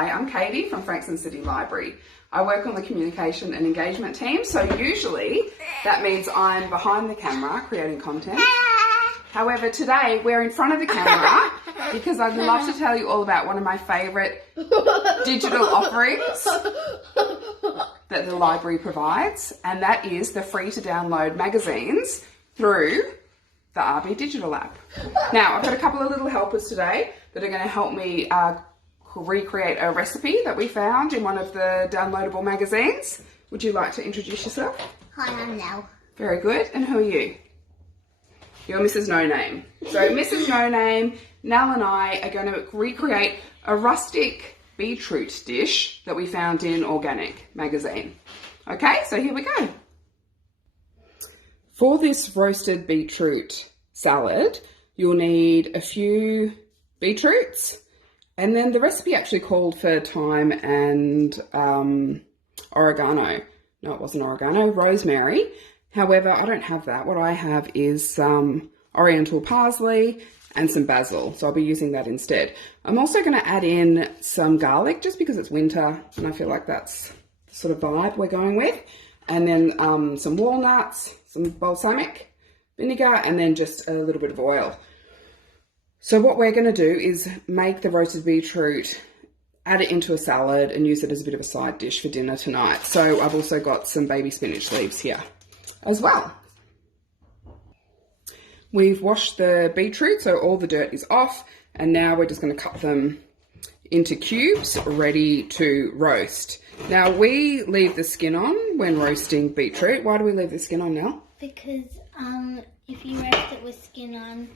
Hi, I'm Katie from Frankston City Library. I work on the communication and engagement team, so usually that means I'm behind the camera creating content. However, today we're in front of the camera because I'd love to tell you all about one of my favourite digital offerings that the library provides, and that is the free to download magazines through the RB Digital app. Now, I've got a couple of little helpers today that are going to help me recreate a recipe that we found in one of the downloadable magazines. Would you like to introduce yourself? Hi, I'm Nell. Very good. And who are you? You're Mrs. No Name. So Mrs. No Name, Nell and I are going to recreate a rustic beetroot dish that we found in Organic magazine. Okay, so here we go. For this roasted beetroot salad, you'll need a few beetroots, and then the recipe actually called for thyme and oregano. No, it wasn't oregano, rosemary. However, I don't have that. What I have is some oriental parsley and some basil, so I'll be using that instead. I'm also going to add in some garlic just because it's winter and I feel like that's the sort of vibe we're going with. And then some walnuts, some balsamic vinegar, and then just a little bit of oil. So what we're going to do is make the roasted beetroot, add it into a salad and use it as a bit of a side dish for dinner tonight. So I've also got some baby spinach leaves here as well. We've washed the beetroot, so all the dirt is off, and now we're just going to cut them into cubes ready to roast. Now, we leave the skin on when roasting beetroot. Why do we leave the skin on now? Because if you roast it with skin on,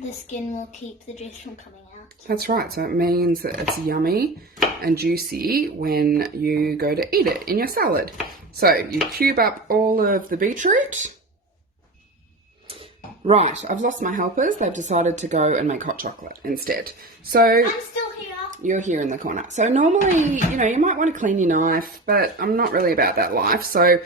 the skin will keep the juice from coming out. That's right. So it means that it's yummy and juicy when you go to eat it in your salad. So you cube up all of the beetroot. Right, I've lost my helpers. They've decided to go and make hot chocolate instead. So I'm still here. You're here in the corner. So normally, you might want to clean your knife, but I'm not really about that life. So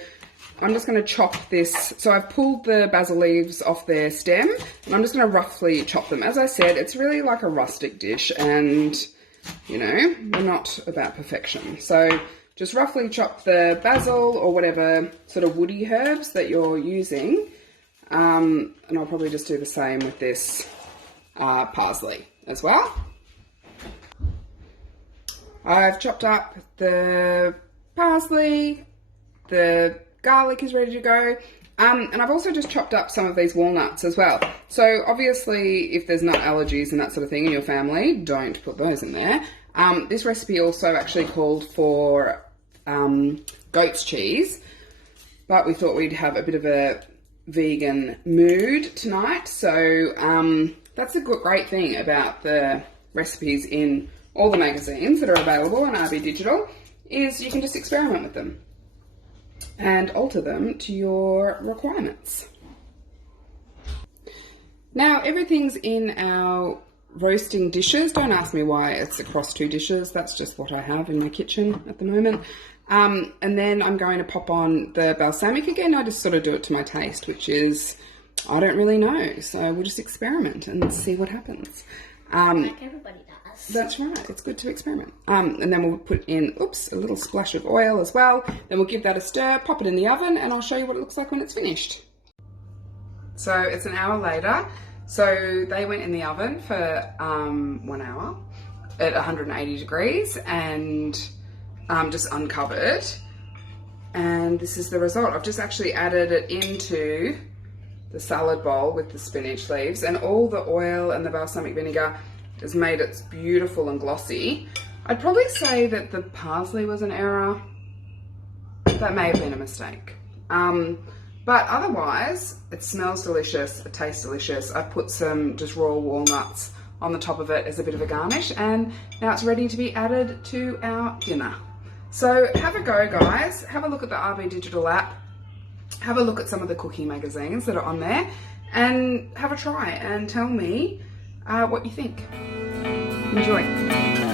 I'm just going to chop this. So I've pulled the basil leaves off their stem, and I'm just going to roughly chop them. As I said, it's really like a rustic dish, and, we're not about perfection. So just roughly chop the basil or whatever sort of woody herbs that you're using. And I'll probably just do the same with this parsley as well. I've chopped up the parsley, the garlic is ready to go, and I've also just chopped up some of these walnuts as well. So obviously if there's nut allergies and that sort of thing in your family, don't put those in there. This recipe also actually called for goat's cheese, but we thought we'd have a bit of a vegan mood tonight. So that's a great thing about the recipes in all the magazines that are available on RB Digital, is you can just experiment with them and alter them to your requirements. Now everything's in our roasting dishes. Don't ask me why it's across two dishes. That's just what I have in my kitchen at the moment. And then I'm going to pop on the balsamic again. I just sort of do it to my taste, which is, I don't really know. So we'll just experiment and see what happens. Like everybody does. That's right. It's good to experiment. And then we'll put in, a little splash of oil as well. Then we'll give that a stir, pop it in the oven, and I'll show you what it looks like when it's finished. So it's an hour later. So they went in the oven for 1 hour at 180 degrees and just uncovered. And this is the result. I've just actually added it into the salad bowl with the spinach leaves, and all the oil and the balsamic vinegar has made it beautiful and glossy. I'd probably say that the parsley was an error. That may have been a mistake. But otherwise, it smells delicious, it tastes delicious. I've put some just raw walnuts on the top of it as a bit of a garnish, and now it's ready to be added to our dinner. So have a go, guys. Have a look at the RB Digital app. Have a look at some of the cooking magazines that are on there, and have a try and tell me what you think. Enjoy.